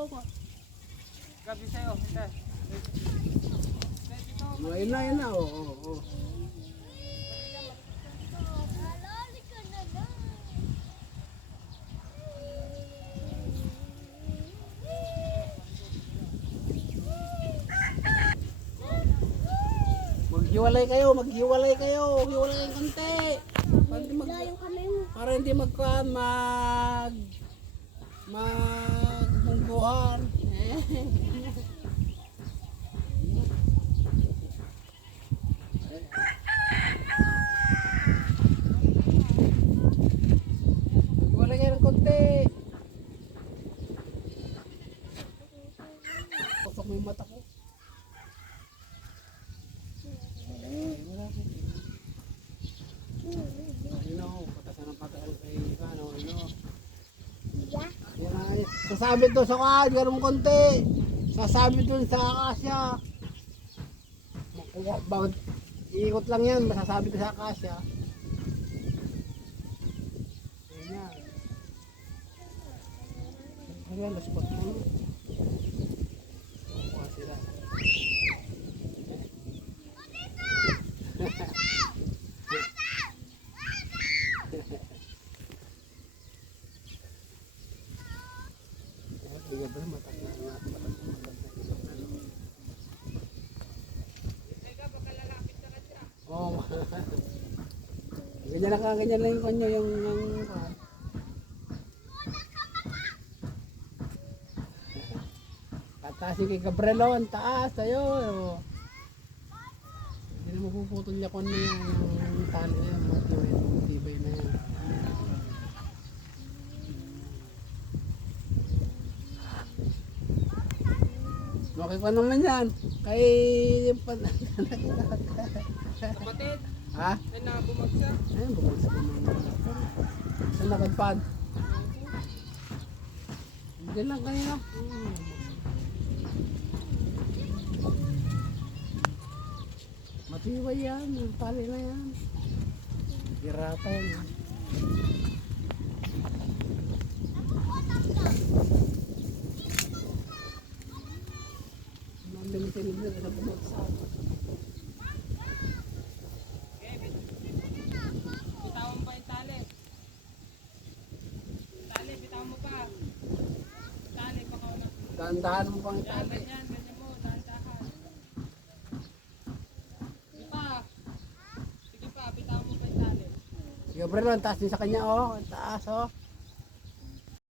Gabi sa'yo, hindi. Oh, na, ayun na. Oo, oo, oo. Maghiwalay kayo, maghiwalay kayo. Hiwalay kayong konti. Para hindi mag para hindi magkuhan mag magmungguhan. Maghiwalay kayo ng konti. Pasok mo yung mata ko. Ay, wala ko. Ayun ako, patasan ng patasan kay ano, ano. Yan na, ay- sasabit doon sa kaan, ganun konti. Sasabit doon sa akasya. Makuha, bakit? Iikot lang yan, masasabit sa akasya. Ayun yan. Ayan, laspat mo. Makuha Oh. ganyan lang ganyan lang yung kanyo yung. Taas yung kay Gabrielo, ang taas, ayo. Hindi na mapuputol niya kung ano yan, yung tali na yan, mga tibay, tibay na yan. Okay pa naman yan. Kay... Kapatid, ha? may nabumagsak. Ayun, bumagsak naman. Saan nakagpad? Diyan lang kanina. Matiway yan. Ang tali na yan. Hirata yan. Nandun yung tinignan na bumagsak. Bitawan mo pa yung tali. Tali, bitawan mo pa. Tali, baka wala. Dahan-dahan mo pang itali. ganyan, ganyan mo, dahan-dahan. Sige pa. Sige pa, bitawan mo pa yung tali. Gabriel, ang taas din sa kanya, oh. Ang taas, oh.